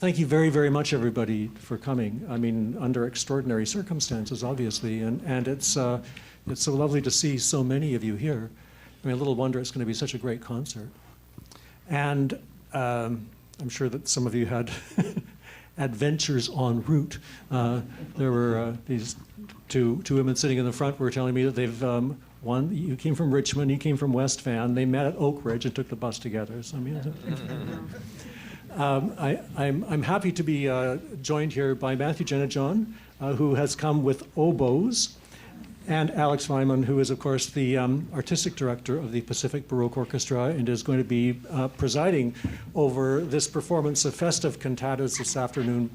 Thank you very, very much, everybody, for coming. I mean, under extraordinary circumstances, obviously, and it's so lovely to see so many of you here. I mean, a little wonder it's going to be such a great concert. And I'm sure that some of you had adventures en route. There were these two women sitting in the front were telling me that they've one, you came from Richmond, you came from West Van. They met at Oak Ridge and took the bus together. So I mean. I'm happy to be joined here by Matthew Jennejohn, who has come with oboes, and Alex Weimann, who is, of course, the artistic director of the Pacific Baroque Orchestra and is going to be presiding over this performance of Festive Cantatas this afternoon,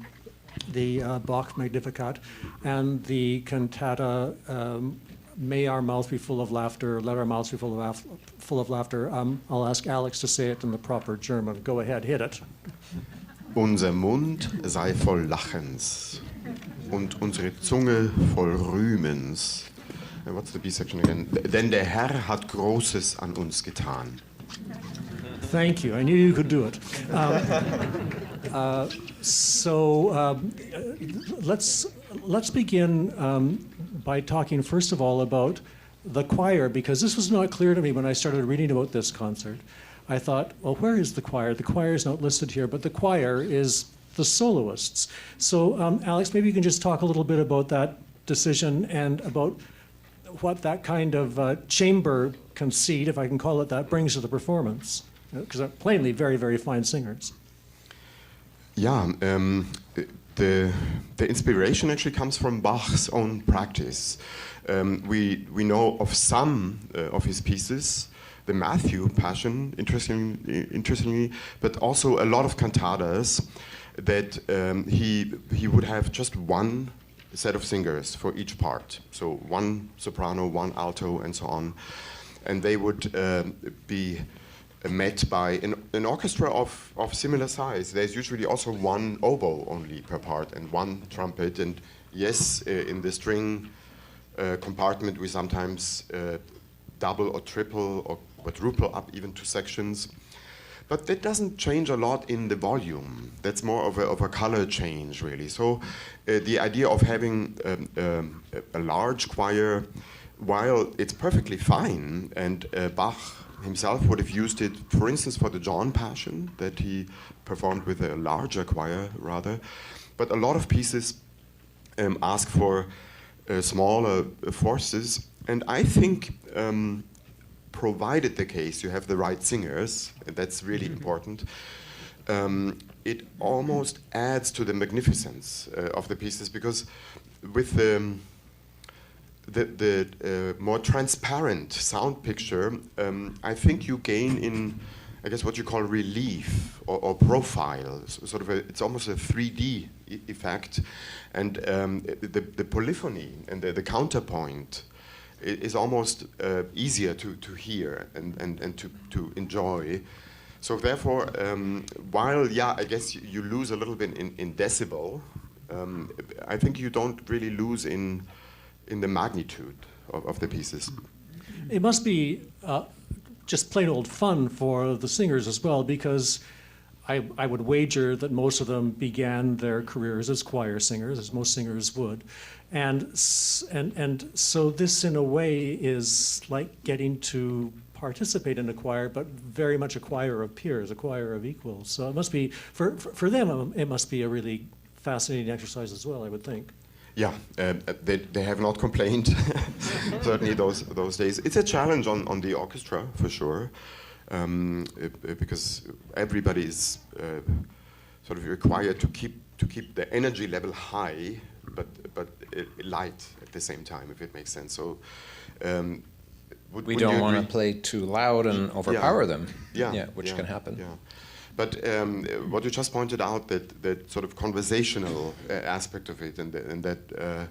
the Bach Magnificat, and the cantata May Our Mouth Be Full of Laughter, Let Our Mouths Be Full of Laughter. I'll ask Alex to say it in the proper German. Go ahead, hit it. Unser Mund sei voll Lachens und unsere Zunge voll Rühmens. What's the B section again? Denn der Herr hat Großes an uns getan. Thank you. I knew you could do it. Let's begin by talking first of all about the choir, because this was not clear to me when I started reading about this concert. I thought, well, where is the choir? The choir is not listed here, but the choir is the soloists. So, Alex, maybe you can just talk a little bit about that decision and about what that kind of chamber conceit, if I can call it that, brings to the performance. Because they're plainly very, very fine singers. Yeah, the inspiration actually comes from Bach's own practice. We know of some of his pieces, the Matthew Passion, interestingly, but also a lot of cantatas that he would have just one set of singers for each part. So one soprano, one alto, and so on. And they would be met by an orchestra of similar size. There's usually also one oboe only per part and one trumpet. And yes, in the string compartment we sometimes double or triple or quadruple up even to sections. But that doesn't change a lot in the volume. That's more of a color change, really. So the idea of having a large choir, while it's perfectly fine, and Bach himself would have used it, for instance, for the Johann Passion, that he performed with a larger choir, rather. But a lot of pieces ask for smaller forces. And I think, provided the case you have the right singers, and that's really important, it almost adds to the magnificence of the pieces, because with the more transparent sound picture, I think you gain in, I guess, what you call relief or profile. Sort of it's almost a 3D effect, and the polyphony and the counterpoint is almost easier to hear and to enjoy. So therefore, while, yeah, I guess you lose a little bit in decibel, I think you don't really lose in the magnitude of the pieces. It must be just plain old fun for the singers as well, because I would wager that most of them began their careers as choir singers, as most singers would. And so this, in a way, is like getting to participate in a choir, but very much a choir of peers, a choir of equals. So it must be, for them, it must be a really fascinating exercise as well, I would think. Yeah, they have not complained, certainly those days. It's a challenge on the orchestra, for sure, because everybody is sort of required to keep the energy level high, but light at the same time, if it makes sense. So we don't want to play too loud and overpower them, which can happen. Yeah. But what you just pointed out, that sort of conversational aspect of it, and that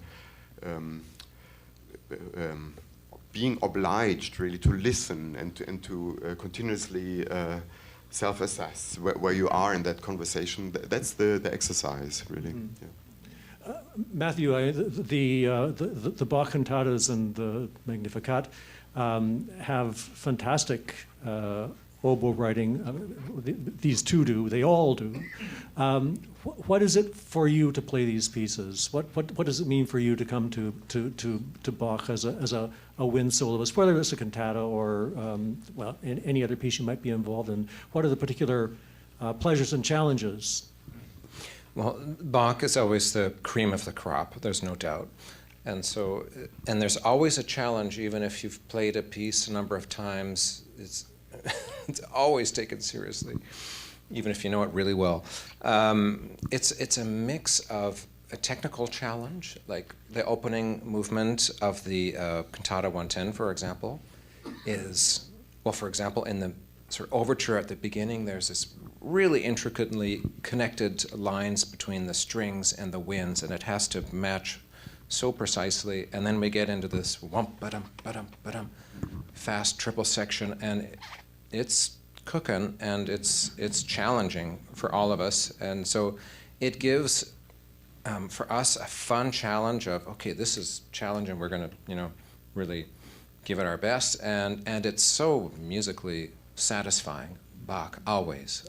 being obliged really to listen and to continuously self-assess where you are in that conversation, that's the exercise, really. Mm. Yeah. Matthew, the Bach cantatas and the Magnificat have fantastic oboe writing. These two do. They all do. What is it for you to play these pieces? What does it mean for you to come to Bach as a wind soloist, whether it's a cantata or well, in any other piece you might be involved in? What are the particular pleasures and challenges? Well, Bach is always the cream of the crop, there's no doubt. And there's always a challenge, even if you've played a piece a number of times, it's always taken seriously, even if you know it really well. It's a mix of a technical challenge, like the opening movement of the Cantata 110, for example, is, well, for example, in the sort of overture at the beginning, there's this really intricately connected lines between the strings and the winds, and it has to match so precisely. And then we get into this wump ba-dum ba-dum ba-dum fast triple section, and it's cooking, and it's challenging for all of us. And so it gives for us a fun challenge of, okay, this is challenging, we're going to really give it our best, and it's so musically satisfying. Bach, always.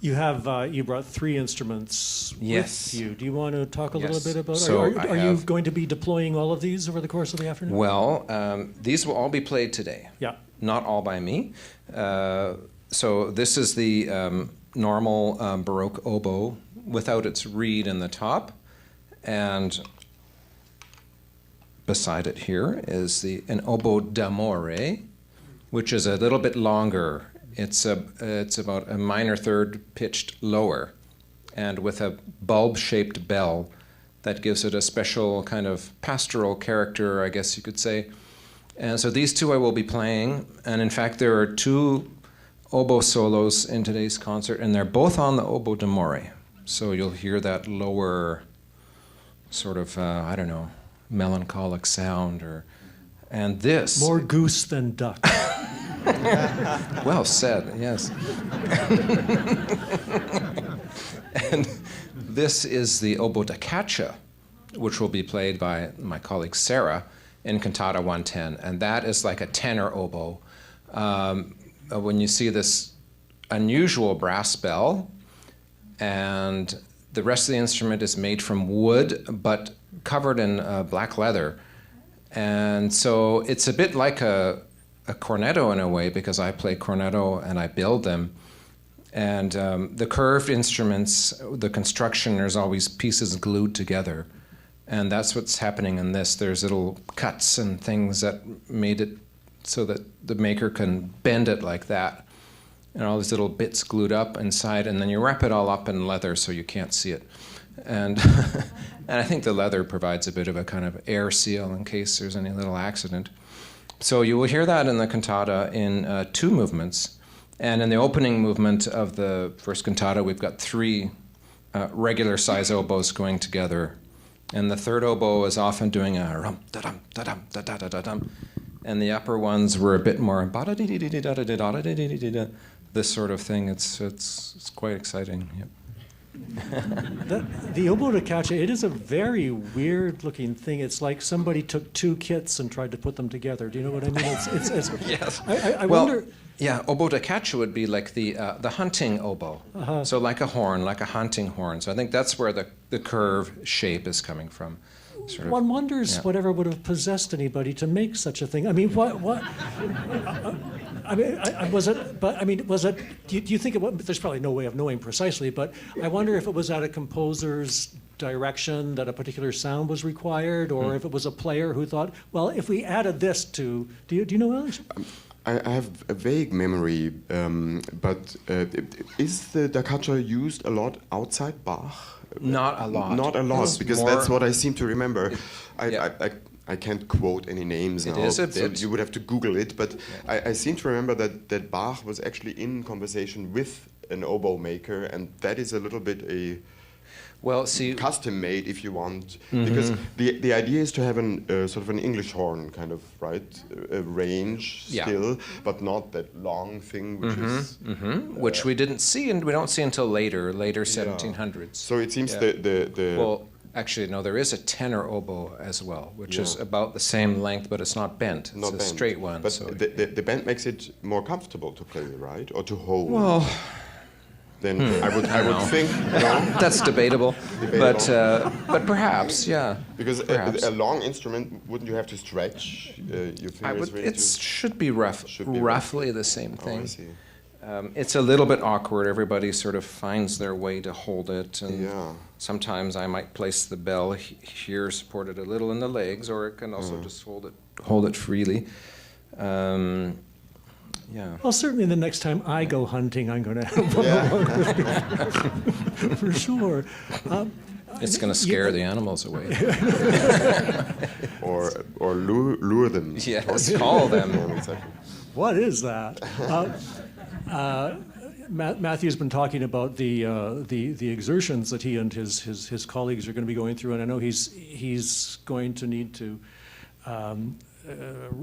You have you brought 3 instruments with you. Do you want to talk a little bit about? So are you going to be deploying all of these over the course of the afternoon? Well, these will all be played today. Yeah. Not all by me. So this is the normal Baroque oboe without its reed in the top, and beside it here is an oboe d'amore, which is a little bit longer. It's about a minor third pitched lower, and with a bulb-shaped bell that gives it a special kind of pastoral character, I guess you could say. And so these two I will be playing, and in fact there are 2 oboe solos in today's concert, and they're both on the oboe d'amore. So you'll hear that lower sort of, I don't know, melancholic sound, and this... More goose than duck. Well said, yes. And this is the oboe da caccia, which will be played by my colleague Sarah in Cantata 110, and that is like a tenor oboe. When you see this unusual brass bell, and the rest of the instrument is made from wood, but covered in black leather. And so it's a bit like a cornetto in a way, because I play cornetto and I build them. And the curved instruments, the construction, there's always pieces glued together. And that's what's happening in this. There's little cuts and things that made it so that the maker can bend it like that. And all these little bits glued up inside, and then you wrap it all up in leather so you can't see it. And, and I think the leather provides a bit of a kind of air seal in case there's any little accident. So you will hear that in the cantata in 2 movements. And in the opening movement of the first cantata, we've got 3 regular size oboes going together. And the third oboe is often doing a rum da dum da dum da da da da dum. And the upper ones were a bit more this sort of thing. It's quite exciting. Yep. The oboe da caccia, it is a very weird-looking thing. It's like somebody took 2 kits and tried to put them together. Do you know what I mean? It's Yes. I wonder. Yeah, oboe da caccia would be like the hunting oboe. So like a horn, like a hunting horn. So I think that's where the curve shape is coming from. Sort of, One wonders whatever would have possessed anybody to make such a thing. I mean, what? Was it? But I mean, was it? Do you think it was? There's probably no way of knowing precisely, but I wonder if it was at a composer's direction that a particular sound was required, or if it was a player who thought, well, if we added this to, do you know, Alex? I have a vague memory, but is the da caccia used a lot outside Bach? Not a lot. Not a lot, because that's what I seem to remember. I can't quote any names now, It is a bit. so you would have to Google it, but I seem to remember that Bach was actually in conversation with an oboe maker, and that is a little bit a custom made, if you want, because the idea is to have an sort of an English horn kind of, right, range still, but not that long thing, which is which we didn't see, and we don't see until later 1700s. So it seems well, actually, no, there is a tenor oboe as well, which is about the same length, but it's not bent. It's a straight one. But so the bend makes it more comfortable to play, right, or to hold. well, then I would think, that's debatable. But perhaps, yeah. Because perhaps. a long instrument, wouldn't you have to stretch your fingers? It should be roughly the same thing. I see. It's a little bit awkward. Everybody sort of finds their way to hold it, and sometimes I might place the bell here, supported a little in the legs, or it can also just hold it freely. Yeah. Well, certainly the next time I go hunting, I'm going to have one along with me, for sure. It's going to scare the animals away. or lure them. Yes, call them. Exactly. What is that? Matthew's been talking about the exertions that he and his colleagues are going to be going through, and I know he's going to need to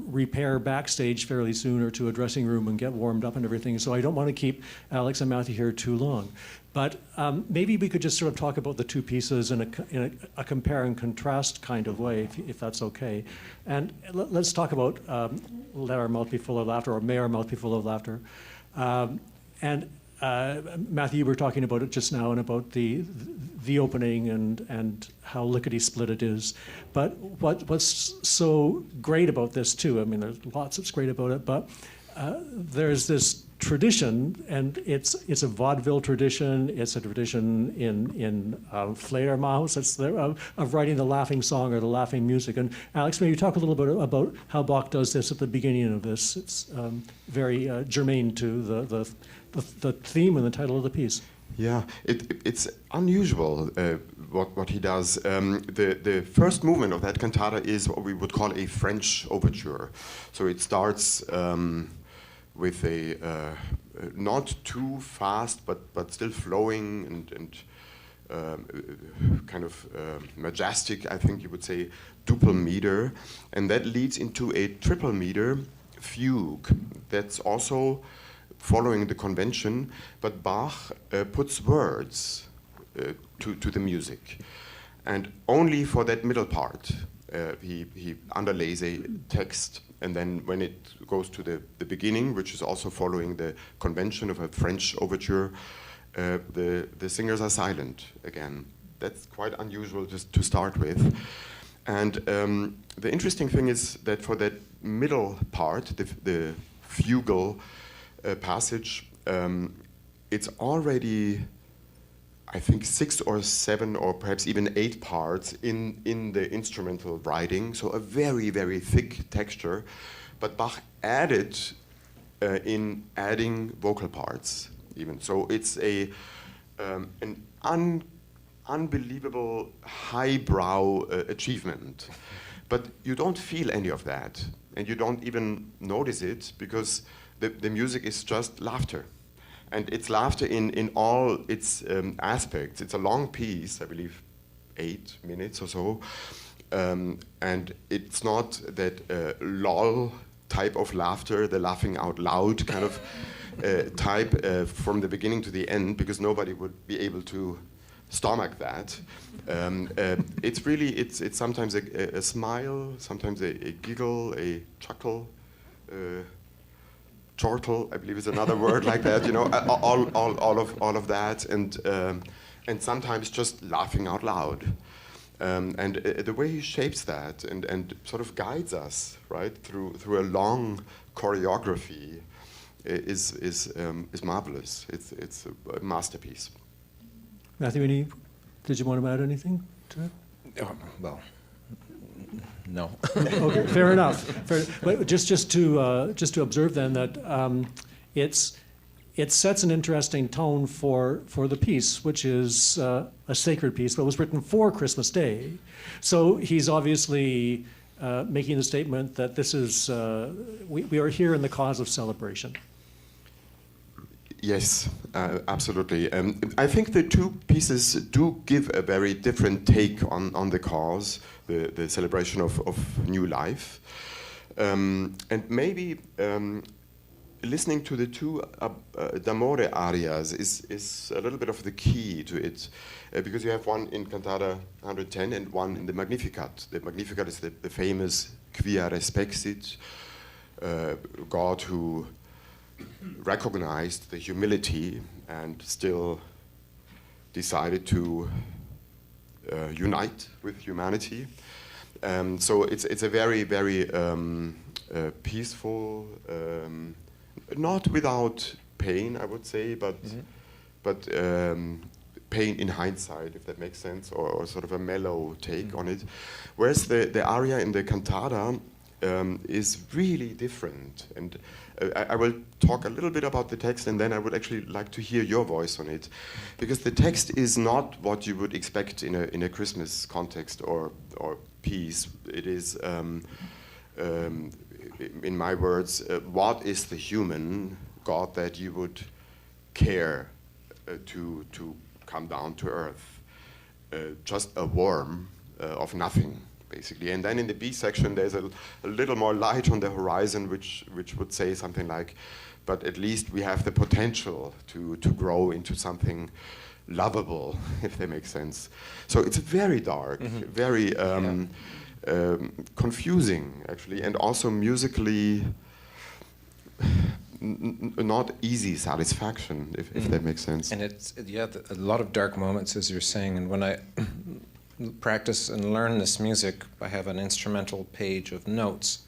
repair backstage fairly soon, or to a dressing room and get warmed up and everything. So I don't want to keep Alex and Matthew here too long. But maybe we could just sort of talk about the 2 pieces in a compare and contrast kind of way, if that's okay. And let's talk about Let Our Mouth Be Full of Laughter, or May Our Mouth Be Full of Laughter. Matthew, you were talking about it just now, and about the opening and how lickety-split it is. But what's so great about this too, I mean, there's lots that's great about it, but there's this tradition, and it's a vaudeville tradition. It's a tradition in Fledermaus. It's of writing the laughing song or the laughing music. And Alex, maybe you talk a little bit about how Bach does this at the beginning of this. It's very germane to the theme and the title of the piece. Yeah, it's unusual what he does. The first movement of that cantata is what we would call a French overture. So it starts with a not too fast, but still flowing and kind of majestic, I think you would say, duple meter, and that leads into a triple meter fugue. That's also following the convention, but Bach puts words to the music. And only for that middle part, he underlays a text, and then when it goes to the beginning, which is also following the convention of a French overture, the singers are silent again. That's quite unusual just to start with. And the interesting thing is that for that middle part, the fugal passage, it's already, I think, 6 or 7 or perhaps even 8 parts in the instrumental writing, so a very, very thick texture. But Bach added in adding vocal parts even. So it's an unbelievable highbrow achievement. But you don't feel any of that, and you don't even notice it, because the music is just laughter. And it's laughter in all its aspects. It's a long piece, I believe 8 minutes or so. And it's not that lol type of laughter, the laughing out loud kind of type from the beginning to the end, because nobody would be able to stomach that. It's really, it's sometimes a smile, sometimes a giggle, a chuckle, chortle, I believe is another word like that, you know, all of that, and sometimes just laughing out loud. And the way he shapes that and sort of guides us, right, through a long choreography is marvelous. It's a masterpiece. Matthew, did you want to add anything to it? Oh, well, no. Okay, fair enough. But just to observe then that it sets an interesting tone for the piece, which is a sacred piece, but was written for Christmas Day. So he's obviously making the statement that this is we are here in the cause of celebration. Yes, absolutely. I think the two pieces do give a very different take on the cause, the celebration of new life. And maybe listening to the two D'Amore arias is a little bit of the key to it, because you have one in Cantata 110 and one in the Magnificat. The Magnificat is the famous Quia respexit, God who recognized the humility and still decided to unite with humanity. So it's a very, very peaceful, not without pain, I would say, but pain in hindsight, if that makes sense, or sort of a mellow take on it. Whereas the aria in the cantata is really different. And I will talk a little bit about the text, and then I would actually like to hear your voice on it, because the text is not what you would expect in a Christmas context or piece. It is, in my words, what is the human God that you would care to come down to earth? Just a worm of nothing, basically. And then in the B section, there's a little more light on the horizon, which would say something like, but at least we have the potential to grow into something lovable, if that makes sense. So it's very dark, very confusing, actually, and also musically not easy satisfaction, if that makes sense. And it's, a lot of dark moments, as you're saying, and when I practice and learn this music, I have an instrumental page of notes,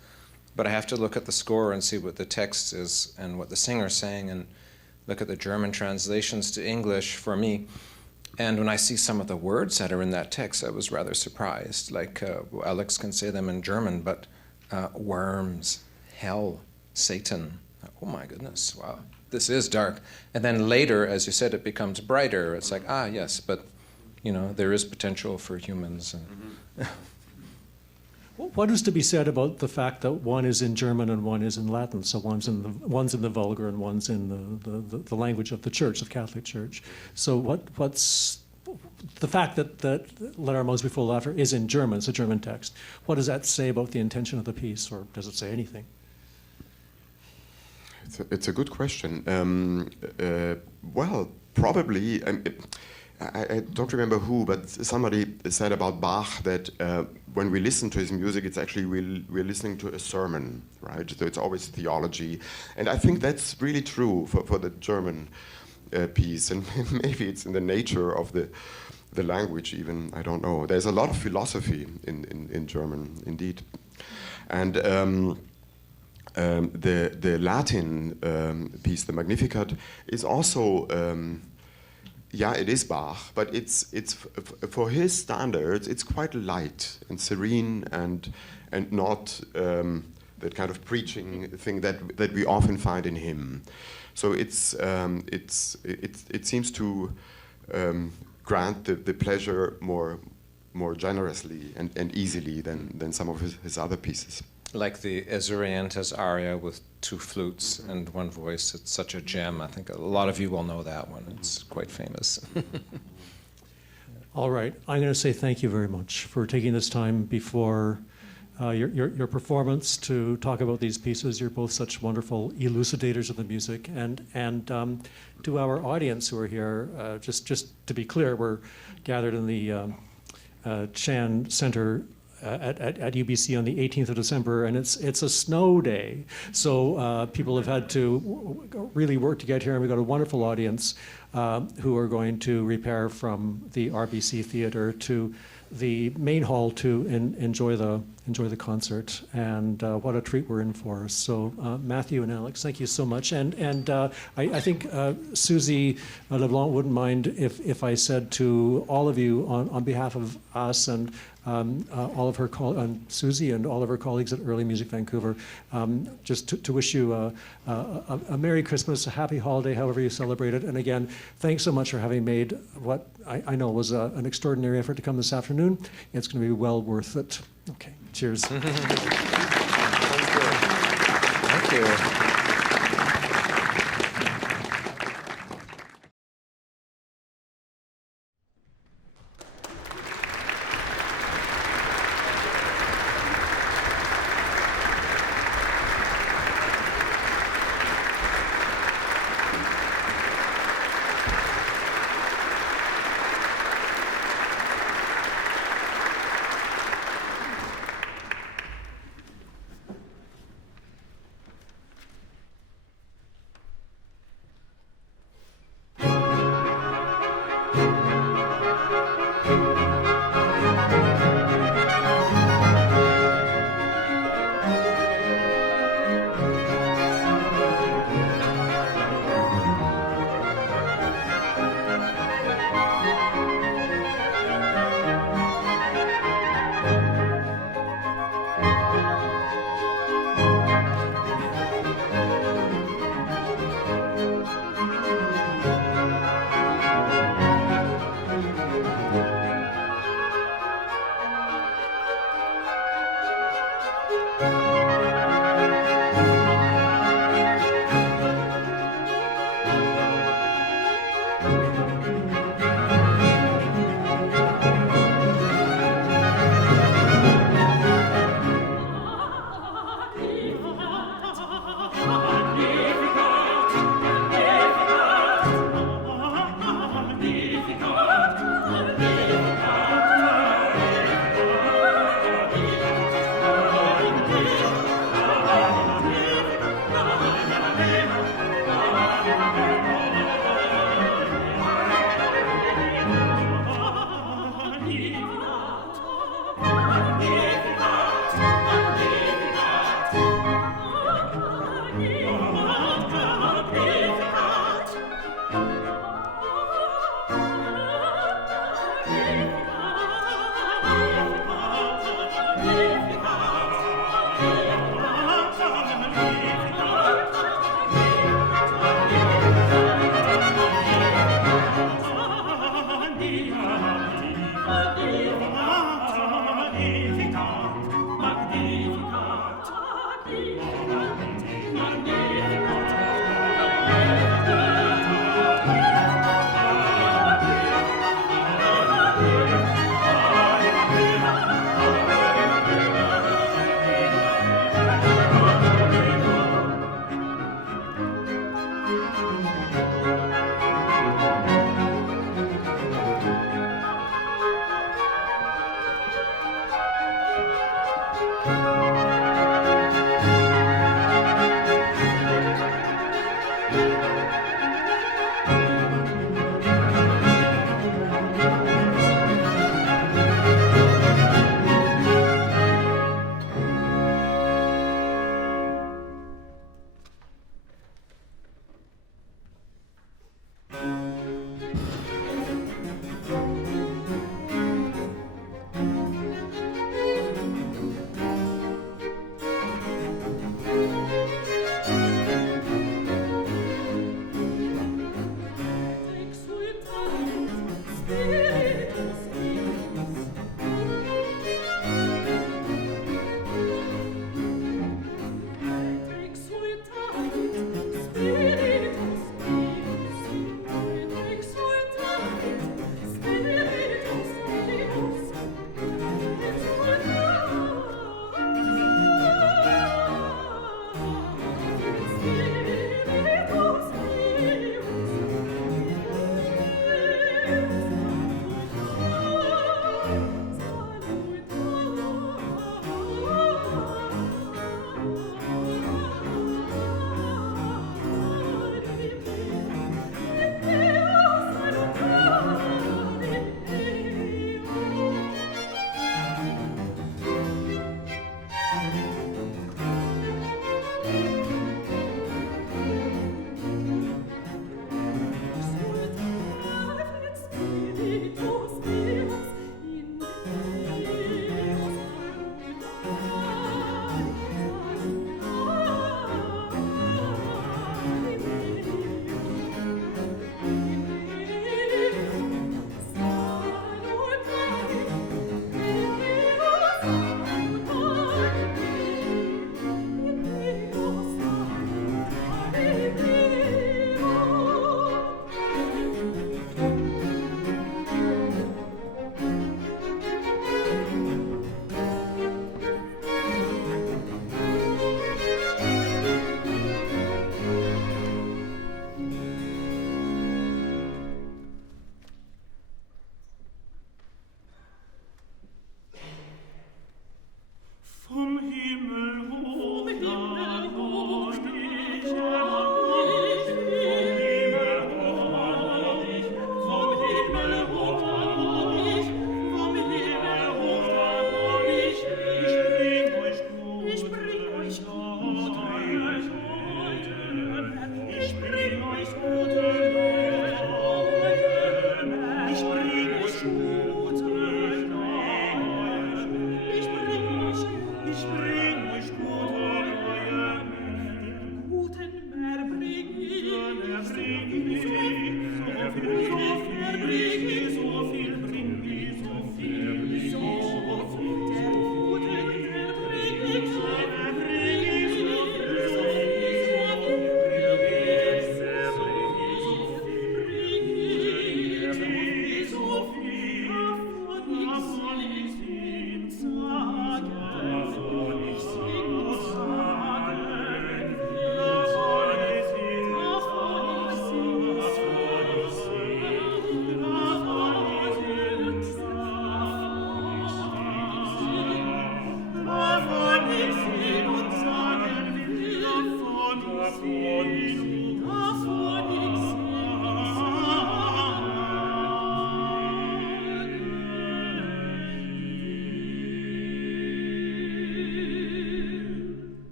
but I have to look at the score and see what the text is and what the singer's saying, and look at the German translations to English for me. And when I see some of the words that are in that text, I was rather surprised. Like, Alex can say them in German, but worms, hell, Satan. Oh my goodness, wow, this is dark. And then later, as you said, it becomes brighter. It's like, yes, but there is potential for humans. And What is to be said about the fact that one is in German and one is in Latin? So one's in the vulgar and one's in the language of the Church, of Catholic Church. So what's the fact that Let Our Mouths Be Full of Laughter is in German, it's a German text. What does that say about the intention of the piece, or does it say anything? It's a good question. Well, probably. I don't remember who, but somebody said about Bach that when we listen to his music, it's actually we're listening to a sermon, right? So it's always theology, and I think that's really true for the German piece, and maybe it's in the nature of the language even. I don't know. There's a lot of philosophy in German, indeed, and. The Latin piece, the Magnificat, is also, it is Bach, but it's for his standards, it's quite light and serene and not that kind of preaching thing that we often find in him. So it seems to grant the pleasure more generously and easily than some of his other pieces. Like the Ezurientes aria with 2 flutes and 1 voice. It's such a gem. I think a lot of you will know that one. It's quite famous. All right. I'm going to say thank you very much for taking this time before your performance to talk about these pieces. You're both such wonderful elucidators of the music. And to our audience who are here, just to be clear, we're gathered in the Chan Center at UBC on the 18th of December, and it's a snow day. So people have had to really work to get here, and we've got a wonderful audience who are going to repair from the RBC Theater to the main hall to enjoy the concert. And what a treat we're in for. So Matthew and Alex, thank you so much. And I think Susie LeBlanc wouldn't mind if I said to all of you on behalf of us and all of her Susie and all of her colleagues at Early Music Vancouver, just to wish you a Merry Christmas, a happy holiday, however you celebrate it. And again, thanks so much for having made what I know was an extraordinary effort to come this afternoon. It's going to be well worth it. Okay, cheers. Thank you.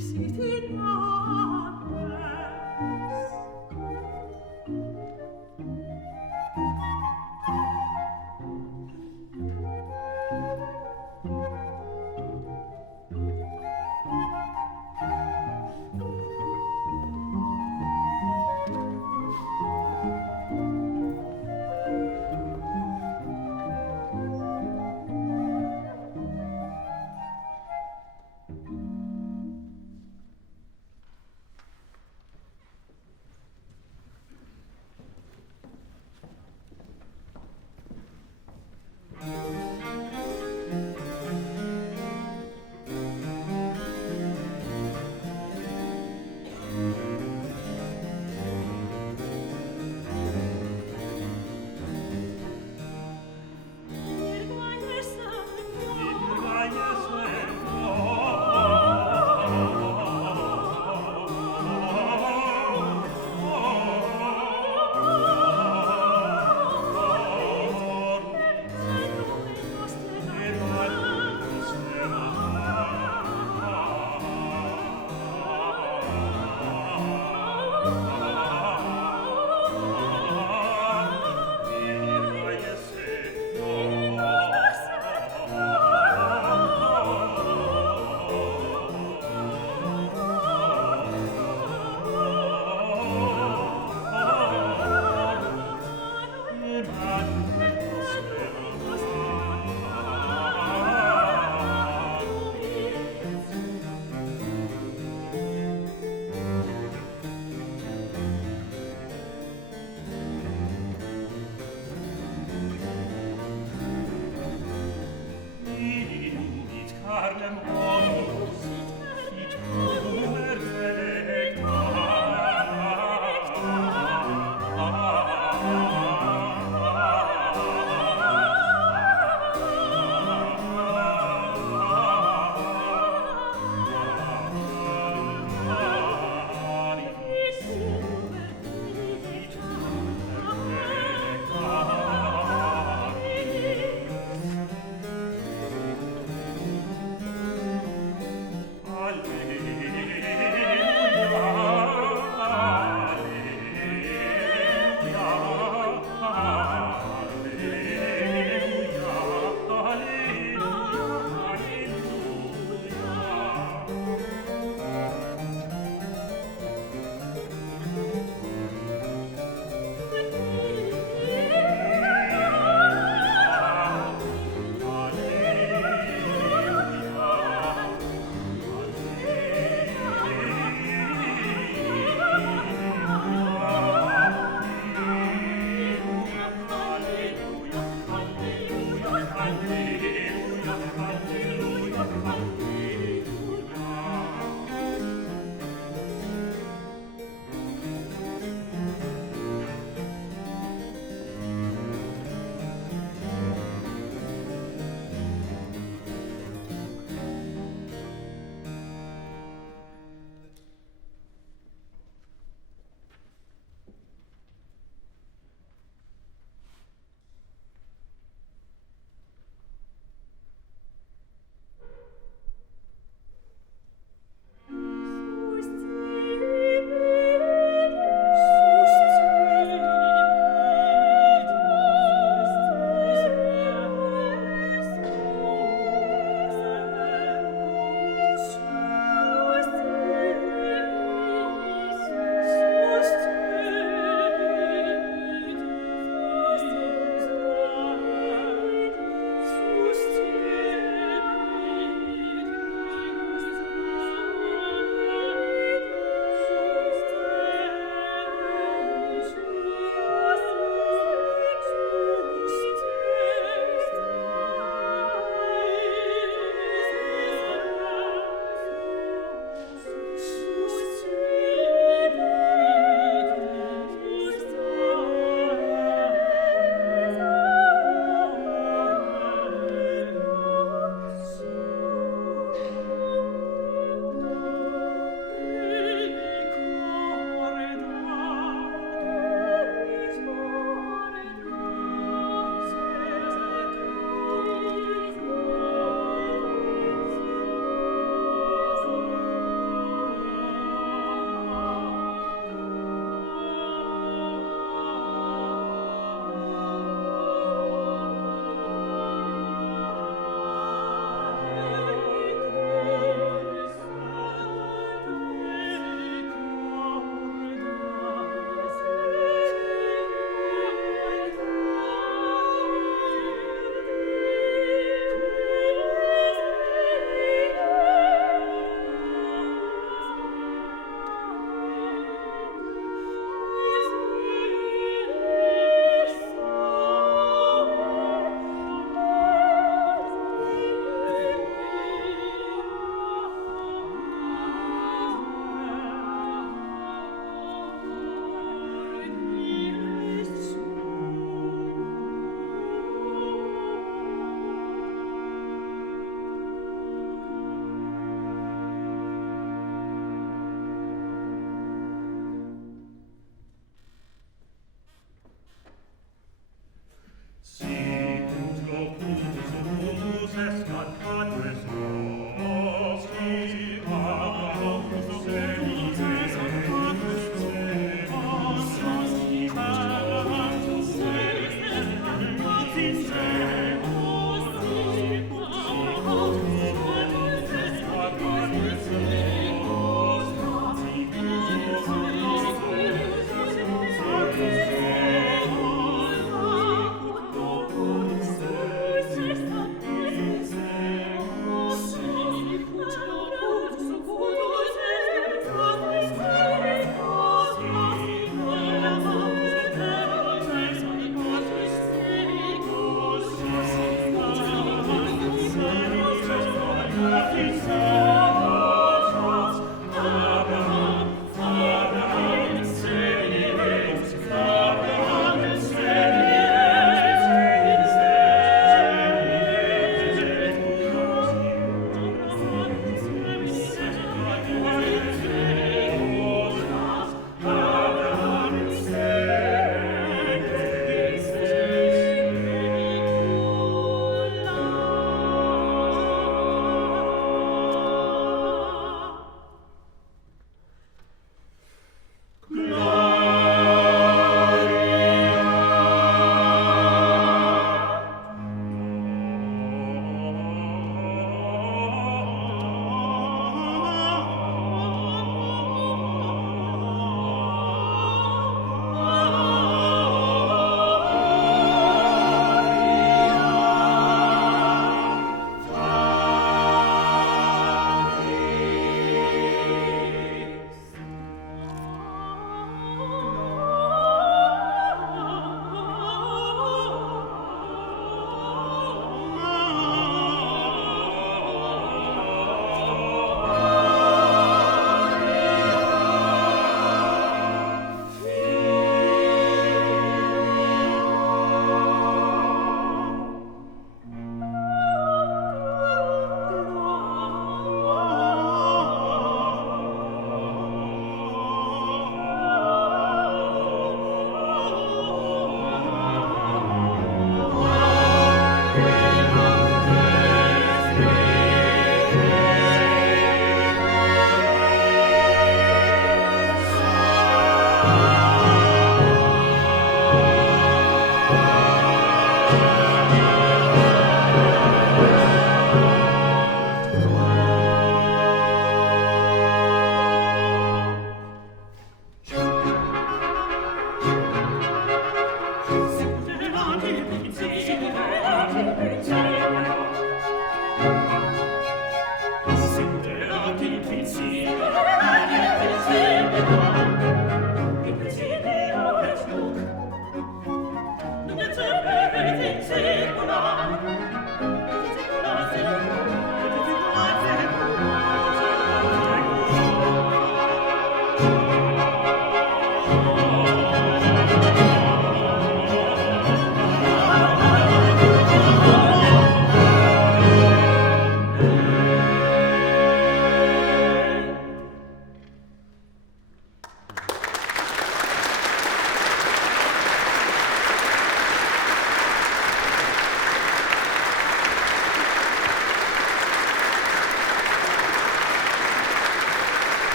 sit in